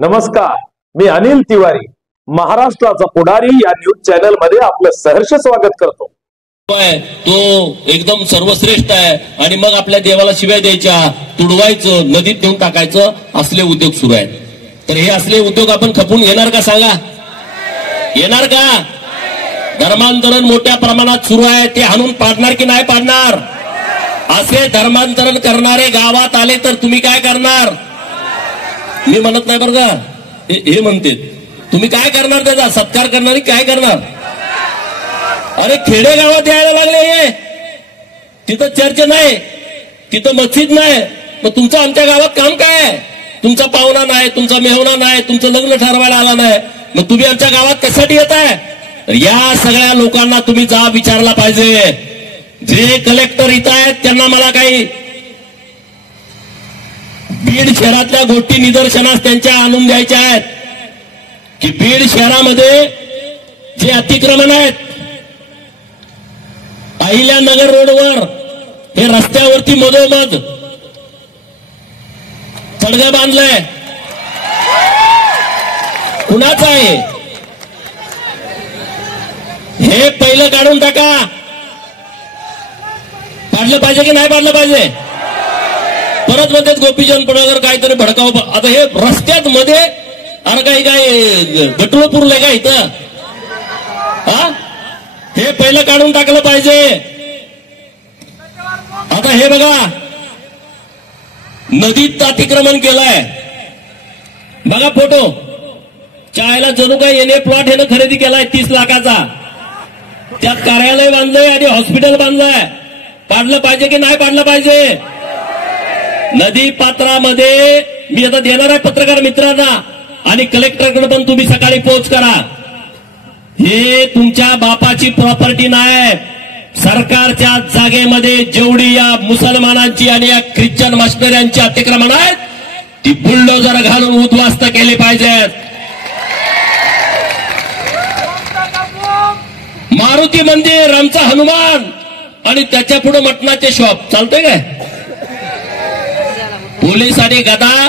नमस्कार, मी अनिल तिवारी, महाराष्ट्राचा पुढारी या न्यूज चॅनल मध्ये आपलं सहर्ष स्वागत करतो। तो एकदम सर्वश्रेष्ठ आहे आणि मग आपल्या देवाला शिव्या द्यायच्या, तुडवायचं, नदीत नेऊन टाकायचं, असले उद्योग सुरू आहेत। तर हे असले उद्योग आपण खपून घेणार का सांगा? येणार का? धर्मांतरण मोठ्या प्रमाणात सुरू आहे, ते हाणून पाडणार की नाही पाडणार? असे धर्मांतरण करणारे गावात आले तर तुम्ही काय करणार? मी म्हणत नाही बरं का, हे म्हणते तुम्ही काय करणार? त्याचा सत्कार करणार काय करणार? अरे खेडे गावात यायला लागले, तिथं चर्च नाही, तिथं मस्जिद नाही, मग तुमचं आमच्या गावात काम काय? तुमचा पाहुणा नाही, तुमचा मेहना नाही, तुमचं लग्न ठरवायला आला नाही, मग तुम्ही आमच्या गावात कशासाठी येत आहे? या सगळ्या लोकांना तुम्ही जा विचारला पाहिजे। जे कलेक्टर इथं आहेत त्यांना मला काही बीड शहरातल्या गोष्टी निदर्शनास त्यांच्या आणून द्यायच्या आहेत की बीड शहरामध्ये जे अतिक्रमण आहेत, अहिल्यानगर रोडवर हे रस्त्यावरती मधोमध तडगा बांधलाय, कुणाचं आहे? हे पहिलं काढून टाका। पाडलं पाहिजे की नाही पाडलं पाहिजे? परत म्हणतात गोपीचंद पडळकर काहीतरी भडकाव। आता हे रस्त्यात मध्ये अरे काही काय गटुळ पुरलंय का इथं? हे पहिलं काढून टाकलं पाहिजे। आता हे बघा, नदीत अतिक्रमण केलंय, बघा फोटो। चायला जणू काय येणे प्लॉट हे खरेदी केलाय 30 लाखाचा, त्यात कार्यालय बांधलंय आणि हॉस्पिटल बांधलंय। पाडलं पाहिजे की नाही पाडलं पाहिजे? नदी पात्रामध्ये मी आता देणार आहे पत्रकार मित्रांना आणि कलेक्टरकडे पण तुम्ही सकाळी पोच करा। हे तुमच्या बापाची प्रॉपर्टी नाही, सरकारच्या जागेमध्ये जेवढी या मुसलमानांची आणि या ख्रिश्चन मशनऱ्यांची अतिक्रमण आहेत ती बुलडोजर घालून उद्ध्वस्त केली पाहिजेत। मारुती मंदिर, आमचा हनुमान आणि त्याच्या पुढे मटणाचे शॉप चालतंय काय? पोलीस आणि गदा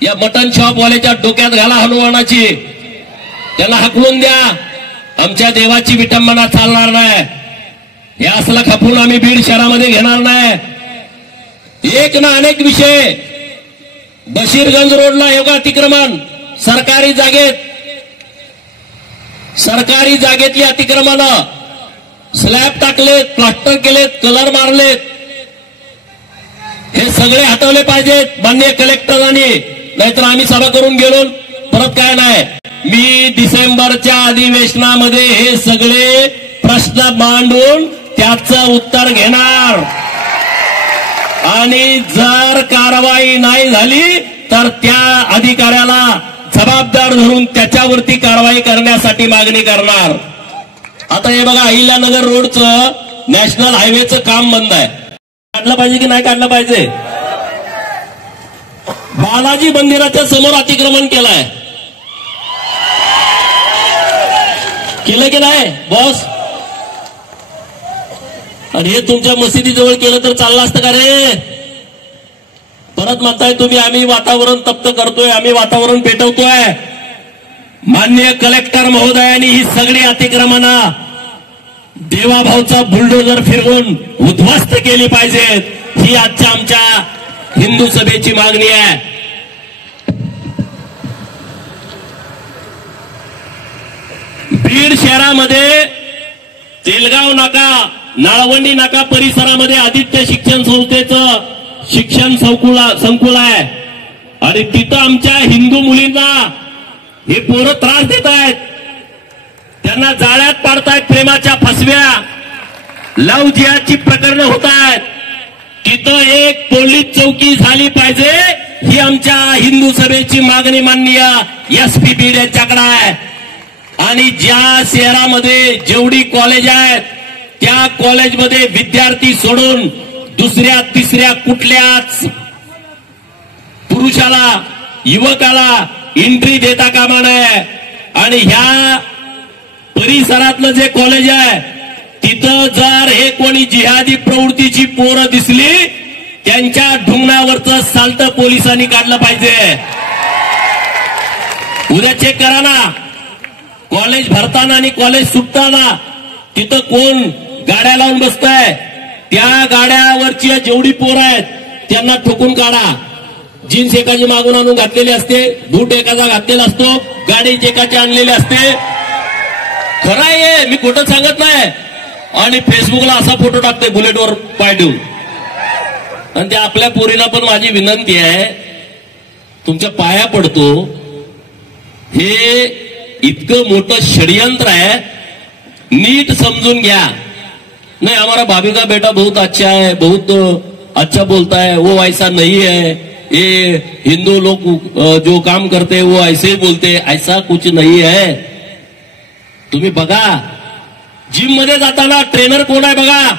या मटन शॉपवाल्याच्या डोक्यात घाला हनुमानाची, त्याला हकलून द्या। आमच्या देवाची विटंबना चालणार नाही, हे असला खपून आम्ही बीड शहरामध्ये घेणार नाही। एक ना अनेक विषय, बशीरगंज रोडला हे अतिक्रमण सरकारी जागेत, सरकारी जागेतली अतिक्रमण, स्लॅब टाकलेत, प्लास्टर केलेत, कलर मारलेत, हे सगळे हटवले पाहिजेत माननीय कलेक्टरांनी, नाहीतर आम्ही सभा करून गेलो परत काय नाही। मी डिसेंबरच्या अधिवेशनामध्ये हे सगळे प्रश्न मांडून त्याचं उत्तर घेणार आणि जर कारवाई नाही झाली तर त्या अधिकाऱ्याला जबाबदार धरून त्याच्यावरती कारवाई करण्यासाठी मागणी करणार। आता हे बघा, अहिल्यानगर रोडचं नॅशनल हायवेचं काम बंद आहे, काढलं पाहिजे की नाही काढलं पाहिजे? बालाजी मंदिराच्या समोर अतिक्रमण केलंय, केलं की नाही बॉस? आणि हे तुमच्या मशिदीजवळ केलं तर चाललं असतं का रे? परत म्हणताय तुम्ही आम्ही वातावरण तप्त करतोय, आम्ही वातावरण पेटवतोय। माननीय कलेक्टर महोदयांनी ही सगळी अतिक्रमणं देवाभाऊचा बुलडोजर फिरवून उद्ध्वस्त केली पाहिजेत, ही आजच्या आमच्या हिंदू सभेची मागणी आहे। बीड शहरामध्ये तेलगाव नाका, नाळवंडी नाका परिसरामध्ये आदित्य शिक्षण संस्थेचं शिक्षण संकुल आहे आणि तिथं आमच्या हिंदू मुलींना हे पोरं त्रास देत आहेत, त्यांना जाळ्यात पाडतायत, प्रेमाच्या फसव्या, लव जिहादची प्रकरणं होत आहेत। तिथं एक पोलीस चौकी झाली पाहिजे, ही आमच्या हिंदू सभेची मागणी माननीय SP बीड यांच्याकडे आहे। आणि ज्या शहरामध्ये जेवढी कॉलेज आहेत त्या कॉलेजमध्ये विद्यार्थी सोडून दुसऱ्या तिसऱ्या कुठल्याच पुरुषाला, युवकाला एंट्री देता कामा नये। आणि ह्या परिसरातलं जे कॉलेज आहे तिथं जर हे कोणी जिहादी प्रवृत्तीची पोरं दिसली त्यांच्या ढुंगणावरचं साल्ट पोलिसांनी काढलं पाहिजे। उद्या चेक करा ना, कॉलेज भरताना आणि कॉलेज सुटताना तिथं कोण गाड्या लावून बसताय, त्या गाड्यावरची जेवढी पोरं आहेत त्यांना ठोकून काढा. जीन्स एकाची मागून आणून घातलेली असते, बूट एकाचा घातलेला असतो, गाडी एकाची आणलेली असते. खरं आहे, मी खोटं सांगत नाही. आणि फेसबुकला असा फोटो टाकते बुलेटवर पाय ठेवून. आणि त्या आपल्या पोरीला पण माझी विनंती आहे, तुमच्या पाया पडतो, हे इतकं मोठं षडयंत्र आहे, नीट समजून घ्या. नहीं हमारा भाभी का बेटा बहुत अच्छा है, बहुत अच्छा बोलता है, वो ऐसा नहीं है, ये हिंदू लोग जो काम करते हैं वो ऐसे ही बोलते हैं, ऐसा कुछ नहीं है. तुम्ही बघा, जिम मध्ये जाताना ट्रेनर कोण आहे बघा.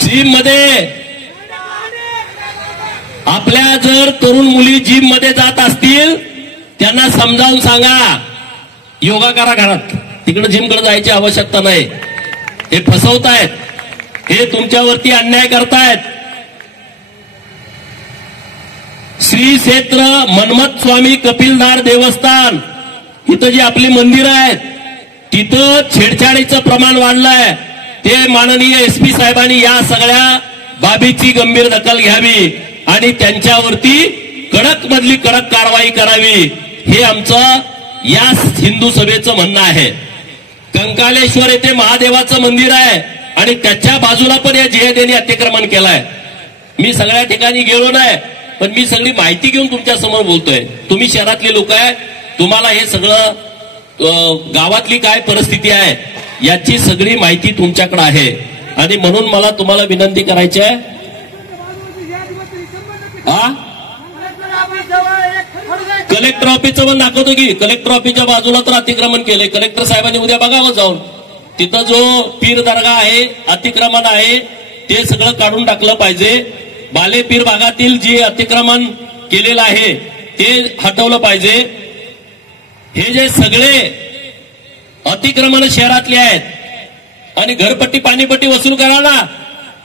जिम मध्ये आपल्या जर तरुण मुली जिम मध्ये जात असतील त्यांना समजावून सांगा, योगा करा घरात, तिकडे जिमकडे जायची आवश्यकता नाही. हे फसवतायत, हे तुमच्यावरती अन्याय करतायत. श्री क्षेत्र मन्मथ स्वामी कपिलधार देवस्थान इथं जी आपली मंदिर आहेत तिथं छेडछाडीचं प्रमाण वाढलंय. ते माननीय एसपी साहेबांनी या सगळ्या बाबीची गंभीर दखल घ्यावी आणि त्यांच्यावरती कडक मधली कडक कारवाई करावी, हे आमचं या हिंदू सभेचं म्हणणं आहे. कंकालेश्वर येथे महादेवाचं मंदिर आहे आणि त्याच्या बाजूला पण या जिहाद्यांनी अतिक्रमण केलंय. मी सगळ्या ठिकाणी गेलो नाही, पण मी सगळी माहिती घेऊन तुमच्या समोर बोलतोय. तुम्ही शहरातली लोक आहे, तुम्हाला हे सगळं गावातली काय परिस्थिती आहे याची सगळी माहिती तुमच्याकडे आहे. आणि म्हणून मला तुम्हाला विनंती करायची आहे, कलेक्टर ऑफिसचं पण दाखवतो की कलेक्टर ऑफिसच्या बाजूला तर अतिक्रमण केलंय. कलेक्टर साहेबांनी उद्या बघावं जाऊन, तिथं जो पीर दर्गा आहे, अतिक्रमण आहे, ते सगळं काढून टाकलं पाहिजे. बालेपीर भागातील जे अतिक्रमण केलेलं आहे ते हटवलं पाहिजे. हे जे सगळे अतिक्रमण शहरातले आहेत आणि घरपट्टी पाणीपट्टी वसूल करा ना,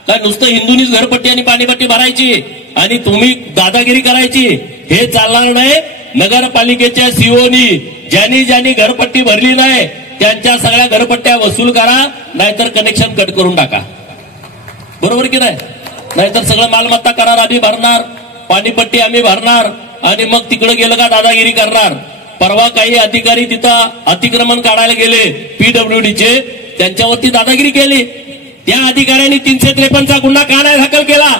काय नुसतं हिंदूंनीच घरपट्टी आणि पाणीपट्टी भरायची आणि तुम्ही दादागिरी करायची, हे चालणार नाही. नगरपालिकेच्या सीओनी ज्यांनी ज्यांनी घरपट्टी भरली नाही त्यांच्या सगळ्या घरपट्ट्या वसूल करा, नाहीतर कनेक्शन कट करून टाका. बरोबर की नाही? नाहीतर सगळं मालमत्ता करार आम्ही भरणार, पाणीपट्टी आम्ही भरणार आणि मग तिकडे गेलं का दादागिरी करणार. परवा काही अधिकारी तिथं अतिक्रमण काढायला गेले पीडब्ल्यूडीचे, त्यांच्यावरती दादागिरी केली. त्या अधिकाऱ्यांनी 353चा गुन्हा का नाही दाखल केला?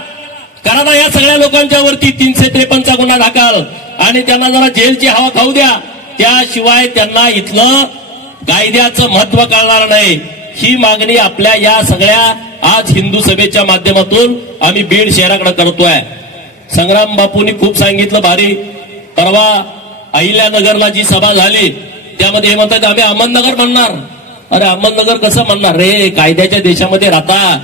करा ना या सगळ्या लोकांच्या वरती 353चा गुन्हा दाखल आणि त्यांना जरा जेलची हवा खाऊ द्या. त्याशिवाय त्यांना इथलं कायद्याचं महत्व कळणार नाही. ही मागणी आपल्या या सगळ्या आज हिंदू सभेच्या माध्यमातून आम्ही बीड शहराकडे करतोय. संग्राम बापूंनी खूप सांगितलं भारी. परवा अहिल्यानगरला जी सभा झाली त्यामध्ये हे म्हणतात आम्ही अहमदनगर म्हणणार. अरे अहमदनगर कसं म्हणणार रे? कायद्याच्या देशामध्ये राहता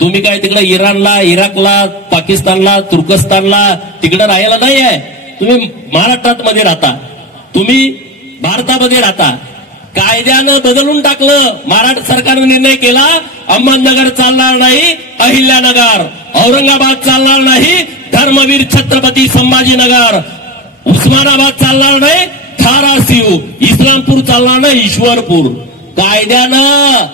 तुम्ही. काय तिकडे इराणला, इराकला, पाकिस्तानला, तुर्कस्तानला तिकडे राहायला नाही आहे. तुम्ही महाराष्ट्रात मध्ये राहता, तुम्ही भारतामध्ये राहता. कायद्यानं बदलून टाकलं. महाराष्ट्र सरकारने निर्णय केला अहमदनगर चालणार नाही, अहिल्यानगर. औरंगाबाद चालणार नाही, धर्मवीर छत्रपती संभाजीनगर. उस्मानाबाद चालणार नाही, धाराशिव. इस्लामपूर चालणार नाही, ईश्वरपूर. कायद्यानं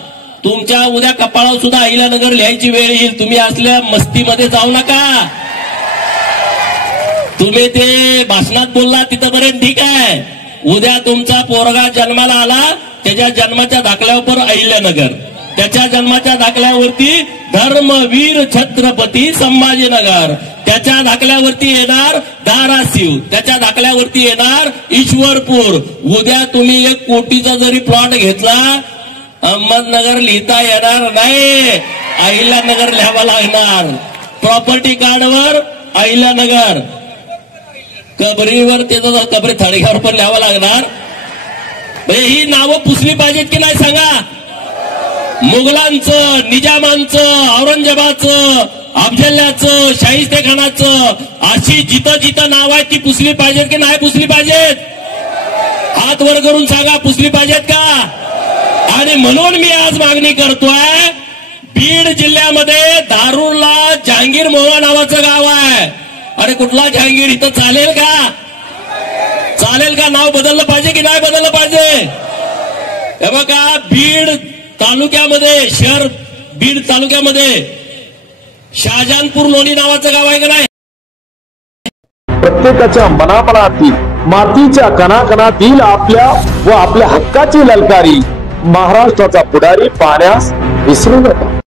तुमच्या उद्या कपाळावर सुद्धा अहिल्यानगर लिहायची वेळ येईल. तुम्ही असल्या मस्तीमध्ये जाऊ नका. तुम्ही ते भाषणात बोलला तिथपर्यंत ठीक आहे. उद्या तुमचा पोरगा जन्माला आला, त्याच्या जन्माच्या दाखल्यावर अहिल्यानगर, त्याच्या जन्माच्या दाखल्यावरती धर्मवीर छत्रपती संभाजीनगर, त्याच्या दाखल्यावरती येणार धाराशिव, त्याच्या दाखल्यावरती येणार ईश्वरपूर. उद्या तुम्ही 1 कोटीचा जरी प्लॉट घेतला, अहमदनगर लिहिता येणार नाही, अहिल्यानगर लिहावं लागणार. प्रॉपर्टी कार्डवर अहिल्यानगर, कबरीवर त्याचं कबरी थडग्यावर पण लिहावं लागणार. ही नावं पुसली पाहिजेत की नाही सांगा? मुघलांचं, निजामांचं, औरंगजेबाचं, अफजल्याचं, शाहिस्तेखानाचं, अशी जिथं जिथं नाव आहेत ती पुसली पाहिजेत की नाही पुसली पाहिजेत? हात वर करून सांगा, पुसली पाहिजेत का? आणि म्हणून मी आज मागणी करतोय, बीड जिल्ह्यामध्ये धारूरला जहांगीर मोवा नावाचं गाव आहे. अरे कुठला जहांगीर? इथं चालेल का? चालेल का? नाव बदललं पाहिजे की नाही बदललं पाहिजे? हे बघा, बीड तालुक्यामध्ये, शहर बीड तालुक्यामध्ये शहाजहानपूर लोणी नावाचं गाव आहे का नाही? प्रत्येकाच्या मनामनातील, मातीच्या कणाकणातील आपल्या व आपल्या हक्काची ललकारी महाराष्ट्राचा पुढारी पाहण्यास विसरू नका.